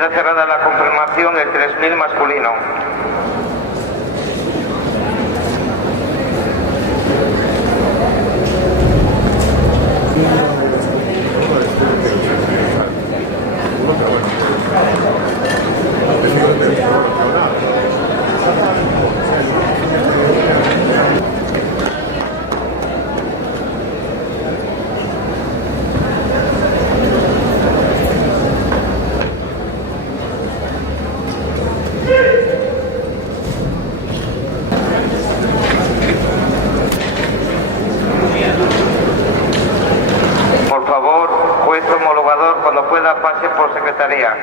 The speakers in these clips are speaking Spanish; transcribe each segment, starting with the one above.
Queda cerrada la confirmación del 3000 masculino. Por favor, juez homologador, cuando pueda pase por secretaría.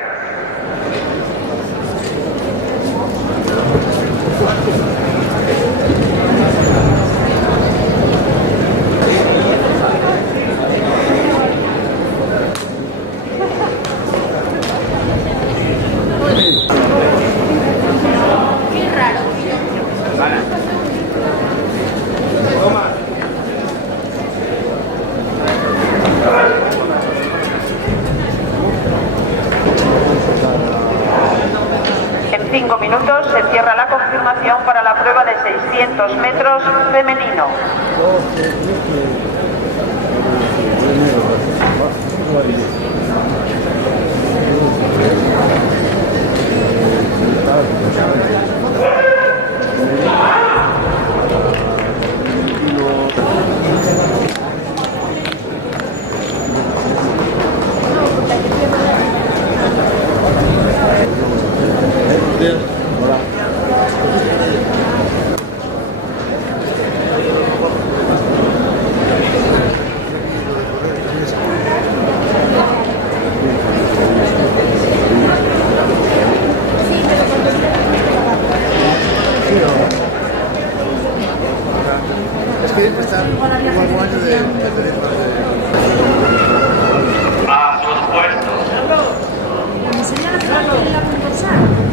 Qué raro. En 5 minutos se cierra la confirmación para la prueba de 600 metros femenino. Es que está igual año de A sus puestos. ¿Me enseña la foto de la concursante?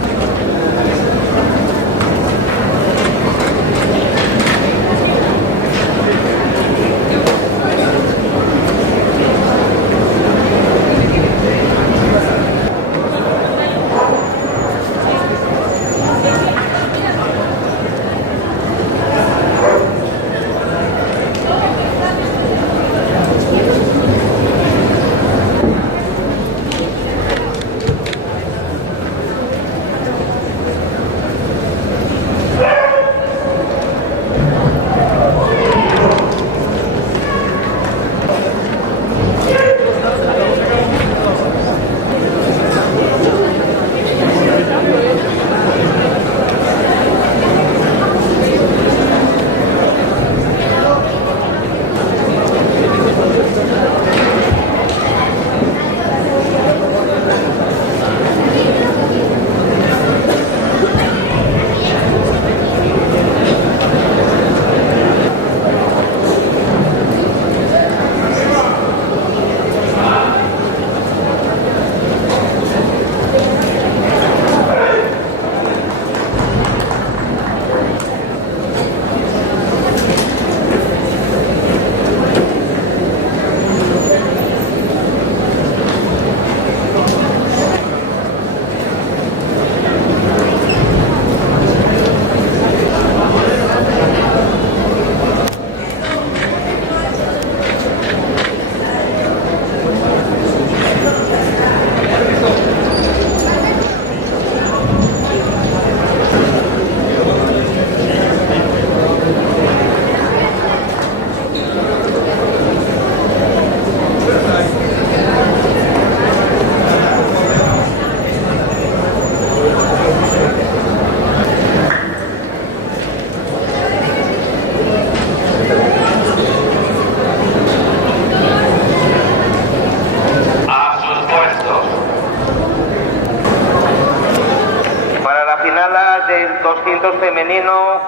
Del 200 femenino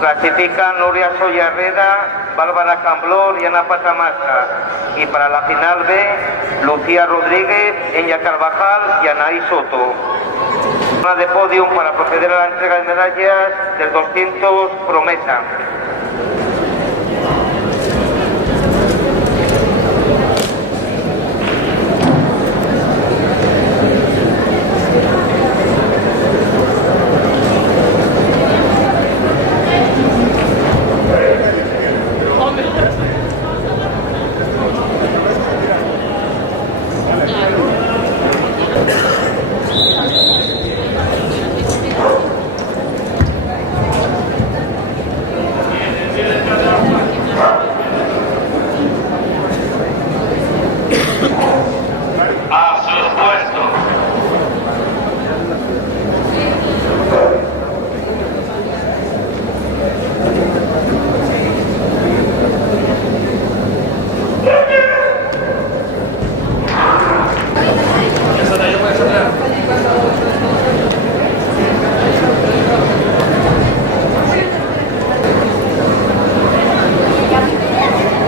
clasifican Nuria Soyarreda, Bárbara Camblor y Ana Patamasa. Y para la final B, Lucía Rodríguez, Enya Carvajal y Anaí Soto. Zona de podium para proceder a la entrega de medallas del 200 Promesa. A sus puestos.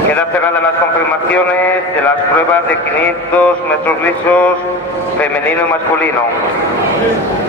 Quedan cerradas las confirmaciones de las pruebas de 500 metros lisos femenino y masculino.